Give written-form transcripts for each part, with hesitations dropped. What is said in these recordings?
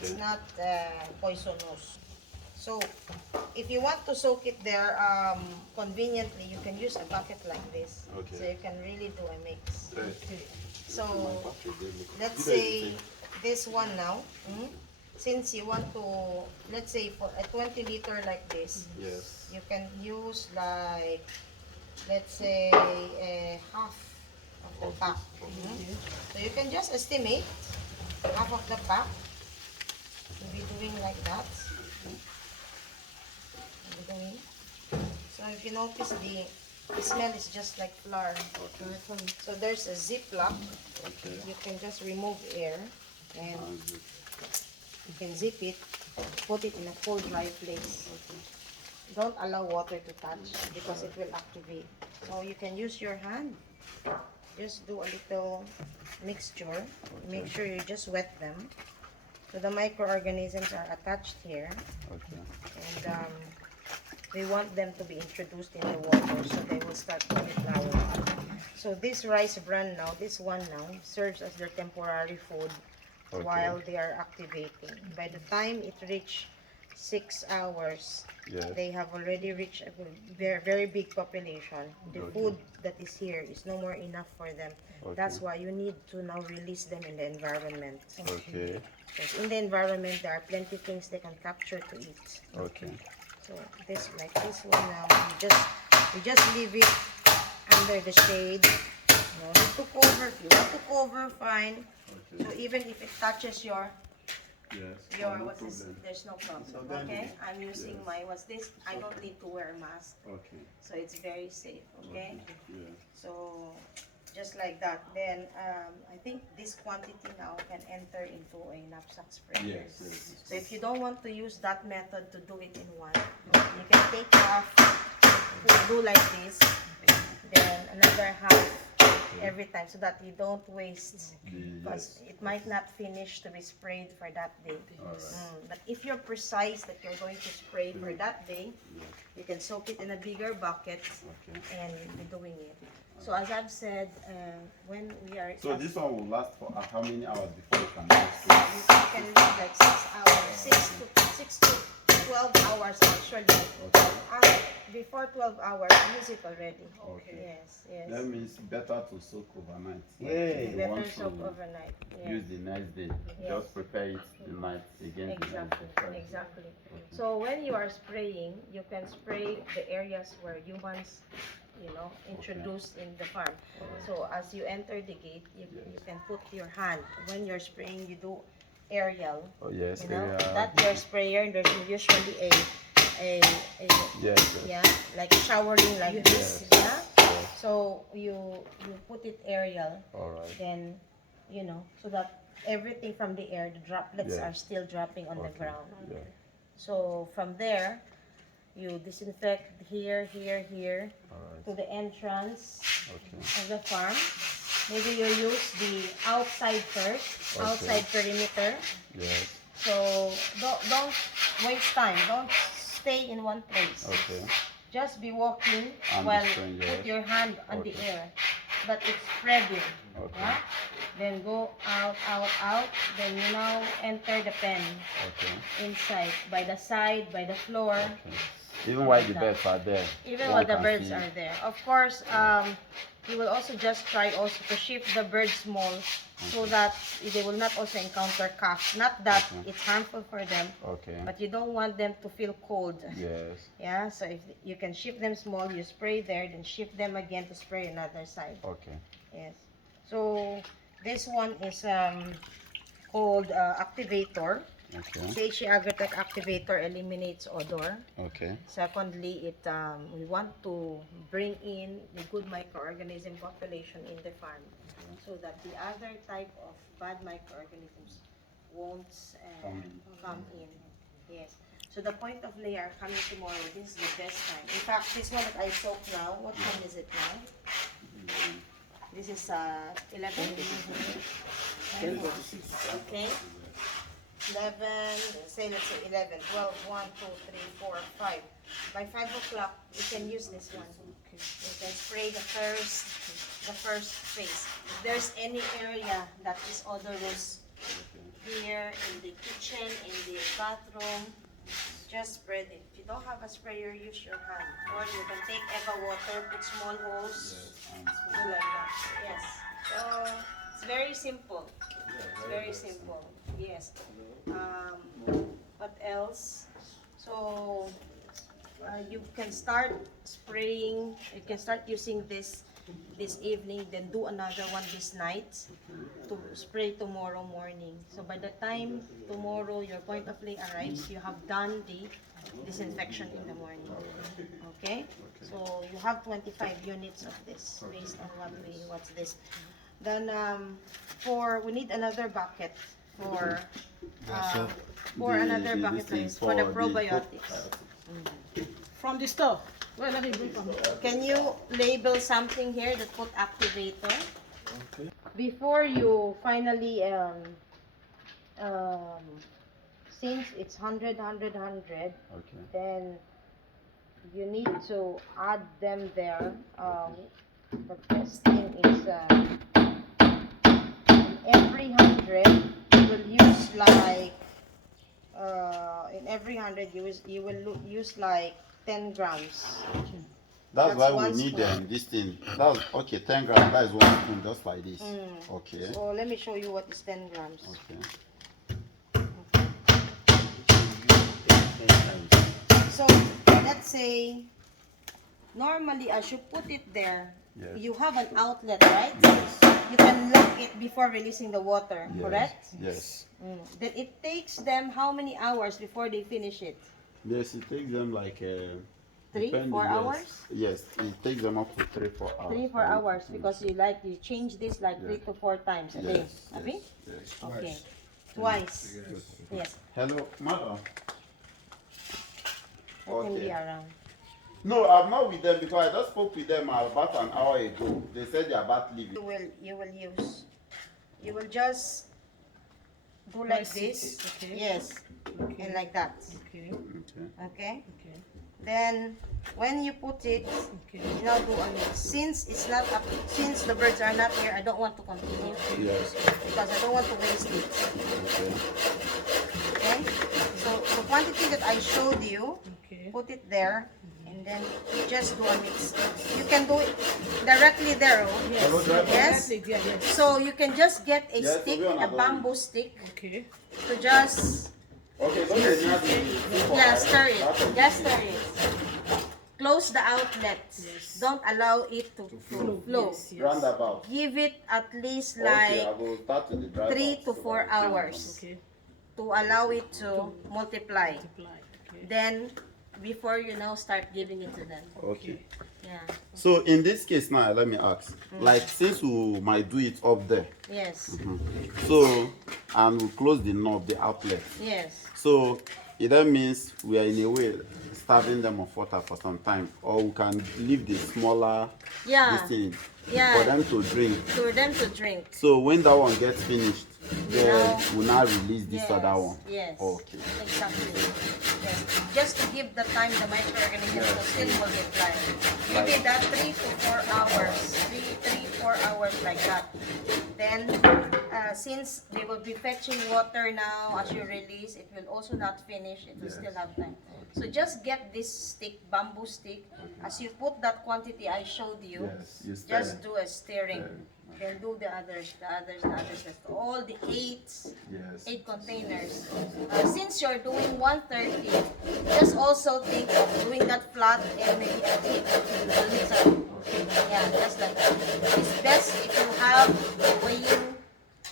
It's not poisonous. So, if you want to soak it there conveniently, you can use a bucket like this. Okay. So you can really do a mix. Right. So, let's say this one now. Since you want to, let's say for a 20 liter like this, Yes. you can use like, let's say half of the pack. So you can just estimate half of the pack. You'll be doing like that. So if you notice, the smell is just like flour. Okay. So there's a ziplock. Okay. You can just remove air and you can zip it, put it in a cold dry place. Don't allow water to touch because it will activate. So you can use your hand. Just do a little mixture. Make sure you just wet them. So the microorganisms are attached here. Okay. And we want them to be introduced in the water so they will start cauliflowering. So this rice bran now, this one now, serves as their temporary food while they are activating. By the time it reaches 6 hours, they have already reached a very, very big population. The food that is here is no more enough for them. That's why you need to now release them in the environment. Okay. Because in the environment, there are plenty of things they can capture to eat. Okay. So this, like this one now, you just leave it under the shade. No need to cover. If you want to cover, fine. Okay. So even if it touches your No what's this? problem. There's no problem. So then- Okay, I'm using my what's this? I don't need to wear a mask, Okay. so it's very safe. Okay, Yeah. so just like that. Then I think this quantity now can enter into a knapsack sprayer. Yes. So if you don't want to use that method to do it in one, you can take half, do like this, then another half every time so that you don't waste, because it might not finish to be sprayed for that day. But if you're precise that you're going to spray for that day, you can soak it in a bigger bucket and be doing it. So as I've said, when we are... So this one will last for how many hours before you can use You can leave like 6 hours, 6 to 12 hours actually. Before 12 hours, use it already. Okay. Yes. That means better to soak overnight. Yeah. Better soak overnight. Use the next day. Yes. Just prepare it the night again. Exactly. So when you are spraying, you can spray the areas where humans, introduced in the farm. So as you enter the gate, you can put your hand. When you're spraying, you do aerial. Oh yes. That your sprayer, there's usually a like showering like this. Yeah. So you put it aerial. All right. Then so that everything from the air, the droplets are still dropping on the ground. Yeah. So from there, you disinfect here, to the entrance of the farm. Maybe you use the outside first, outside perimeter. Yes. So don't waste time. Don't stay in one place. Okay. Just be walking And while spraying, put your hand on the air. But it's spreading. Okay. Yeah? Then go out. Then you now enter the pen inside, by the side, by the floor. Even while the birds are there. Even while the birds are there. Of course, you will also just try also to shift the birds small so that they will not also encounter cough. Not that it's harmful for them, but you don't want them to feel cold. Yes. Yeah, so if you can shift them small, you spray there, then shift them again to spray another side. Okay. Yes. So this one is called activator. Okay. Seishi Agrotech Activator eliminates odor. Okay. Secondly, we want to bring in the good microorganism population in the farm so that the other type of bad microorganisms won't come in. Yes. So the point of layer coming tomorrow, this is the best time. In fact, this one that I soak now, what time is it now? This is 11. Okay. 11, let's say 11, 12, 1, 2, 3, 4, 5. By 5 o'clock, you can use this one. You can spray the first phase. If there's any area that is odorous, here, in the kitchen, in the bathroom. Just spread it. If you don't have a sprayer, use your hand. Or you can take Eva water, put small holes, do like that. Yes. So it's very simple. It's very simple. Yes. What else? So you can start spraying. You can start using this evening, then do another one this night to spray tomorrow morning. So by the time tomorrow your point of lay arrives, you have done the disinfection in the morning. Okay? So you have 25 units of this based on what's this. Then we need another bucket for another bucket for the probiotics. From the store. Where let me bring from? Can you label something here that put activator? Before you finally since it's 100, Okay. then you need to add them there. The best thing is every 100 you will use like in every 100 you will use like 10 grams. That's That's why we one need spoon. this thing. That's okay. 10 grams. That is one spoon, just like this. Okay. So let me show you what is 10 grams. Okay. So let's say normally as you put it there, Yes. you have an outlet, right? Yes. You can lock it before releasing the water, Yes. correct? Yes. Then it takes them how many hours before they finish it? Yes, it takes them like 3, 4 yes. hours? Yes, it takes them up to 3-4 hours. 3, 4 for it to hours finish because it. you change this like 3 to 4 times a day. Yes. Abi? Yes. Okay. Twice. Yes. Hello, madam. Let him be Okay. around. No, I'm not with them because I just spoke with them about an hour ago. They said they're about leaving. You will just do like Press it, this. okay. Yes. Okay. And like that. Okay. Okay. Okay? Okay. Then when you put it, Okay. you now do a mix. Since since the birds are not here, I don't want to continue Yes. because I don't want to waste it. Okay. Okay? So the quantity that I showed you, Okay. put it there, and then you just do a mix. You can do it directly there. Oh. Hello, driver. Yes? Yeah, yes. So you can just get a Yes, stick, we are a not bamboo stick, Okay. to just Okay, so they need stir it. Just stir it. Close the outlet. Yes. Don't allow it to flow. Yes, yes. roundabout. Give it at least Okay, like I will start with the driver. 3 to 4 hours Okay. to allow it to multiply. Multiply. Okay. Then, before you now start giving it to them. Okay. Yeah. So in this case now, let me ask. Like since we might do it up there, Yes. so and we close the knob, the outlet. Yes. So it then means we are in a way starving them of water for some time, or we can leave the smaller Yeah. this thing Yeah. for them to drink. For them to drink. So when that one gets finished, then Now- we now release this Yes. other one. Yes. Okay. Exactly. Yes. Just to give the time the microorganisms to still multiply. Maybe that 3 to 4 hours. 4 hours like that. Then, since they will be fetching water now as you release, it will also not finish. It will still have time. So just get this stick, bamboo stick. As you put that quantity I showed you, Yes, you stir. just do a stirring. Then do the others. All the 8 Yes. containers. Since you're doing 130, just also think of doing that flat and maybe a tip. Yeah, just like that. It's best if you have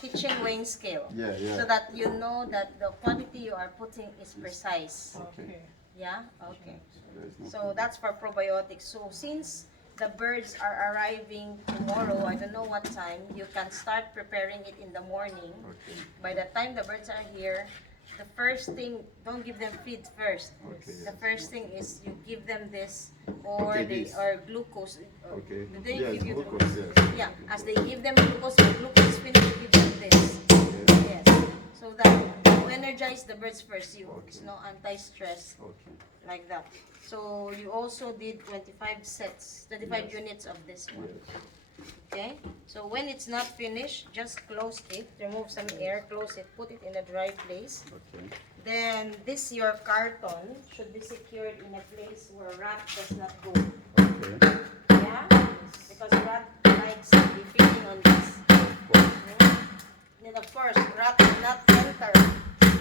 kitchen weighing scale. Yeah, yeah. So that you know that the quantity you are putting is precise. Okay. Yeah? Okay. There is no So that's for probiotics. So since the birds are arriving tomorrow, I don't know what time, you can start preparing it in the morning. Okay. By the time the birds are here, the first thing, don't give them feed first. Okay. The first thing is you give them this or Okay, this. or glucose. Okay. Do they Yes, give you glucose, glucose? Yeah, as they give them glucose, when glucose is finished, you give them this. Yes. So that you energize the birds first. You anti-stress Okay. like that. So you also did 25 sets, 25 units of this one. Okay, so when it's not finished, just close it, remove some air, close it, put it in a dry place. Okay. Then this your carton should be secured in a place where rat does not go. Okay. Yeah, because rat likes to be feeding on this. Then of course, rat will not enter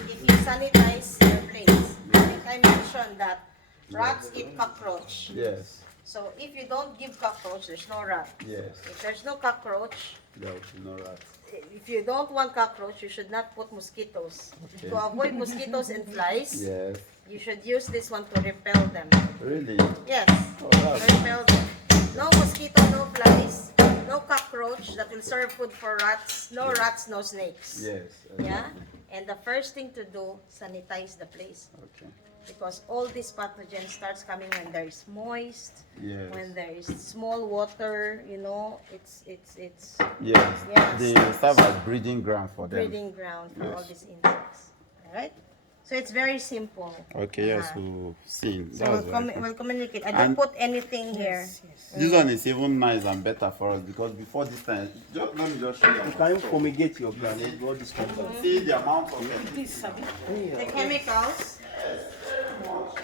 if you sanitize your place. I think I mentioned that rats eat cockroach. Yes. So if you don't give cockroach, there's no rat. Yes. If there's no cockroach, There will be no rats. if you don't want cockroach, you should not put mosquitoes. Okay. To avoid mosquitoes and flies, Yes. you should use this one to repel them. Really? Yes, Oh, wow. repel them. No mosquito, no flies, no cockroach that will serve food for rats. No rats, no snakes. Yes. Yeah? And the first thing to do, sanitize the place. Okay. Because all these pathogens starts coming when there is moist, Yes. when there is small water, you know, it's Yes. Yes. They serve as breeding ground for them. breeding ground for all Yes. these insects. Alright? So it's very simple. Okay, yes, Uh-huh. we'll see. So That was very cool. we'll communicate. I And- don't put anything here. This one is even nice and better for us because before this time, let me just show you. You can fumigate your ground with all this compound. See the amount of This, Sabi. The chemicals,